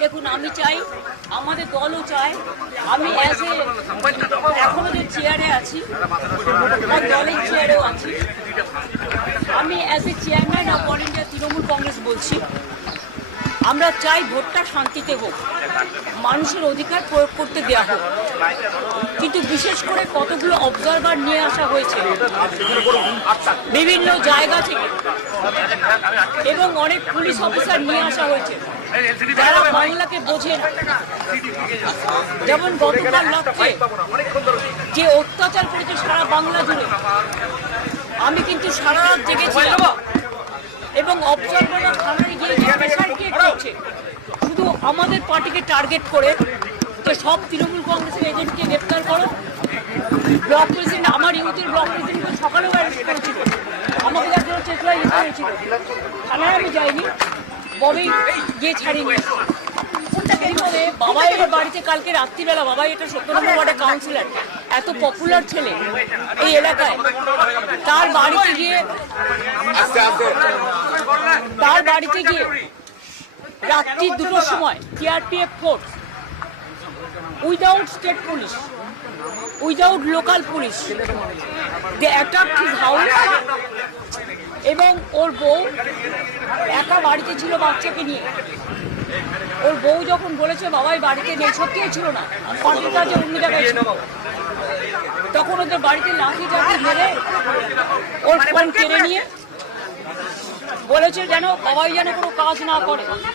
দেখুন, আমি চাই, আমাদের দলও চায়, আমি এখনো যে চেয়ারে আছি, আমার দলের চেয়ারেও আছি, আমি as a chairman of all India Trinamool Congress বলছি, আমরা চাই ভোটটা শান্তিতে হোক, মানুষের অধিকার প্রয়োগ করতে দেওয়া হোক। কিন্তু বিশেষ করে কতগুলো অবজারভার নিয়ে আসা হয়েছে বিভিন্ন জায়গা থেকে এবং অনেক পুলিশ অফিসার নিয়ে আসা হয়েছে যারা বাংলাকে বোঝে না। যেমন গতকাল রাত্রে যে অত্যাচার করেছে সারা বাংলা জুড়ে, আমি কিন্তু সারা রাত জেগেছিলাম এবং অবজারভাররা থানায় গিয়ে প্রেশার ক্রিয়েট করছে শুধু আমাদের পার্টিকে টার্গেট করে যে সব তৃণমূল কংগ্রেসের এজেন্টকে গ্রেপ্তার করো। ব্লক প্রেসিডেন্ট, আমার ইউথের ব্লক প্রেসিডেন্ট সকালেও অ্যারেস্ট করেছিল, আমাকে তার জন্য চেতলা ইয়ে হয়েছিল, থানায় আমি যাইনি, ববি গিয়ে ছাড়িনি। এইভাবে বাবাইয়ের বাড়িতে কালকে রাত্রিবেলা, বাবাই এটা 17 নম্বর ওয়ার্ডের কাউন্সিলর, এত পপুলার ছেলে এই এলাকায়, তার বাড়িতে গিয়ে রাত্রি 2টোর সময় CRPF force without state police, without local police, they attacked his house. এবং ওর বউ একা বাড়িতে ছিল বাচ্চাকে নিয়ে। ওর বউ যখন বলেছে বাবাই বাড়িতে নেই, সত্যিই ছিল না, পার্টির কাজে অন্য জায়গায় ছিল, তখন ওদের বাড়িতে লাঠি চাঠি মেরে ওর ফোন কেড়ে নিয়ে বলেছে যেন বাবাই যেন কোনো কাজ না করে।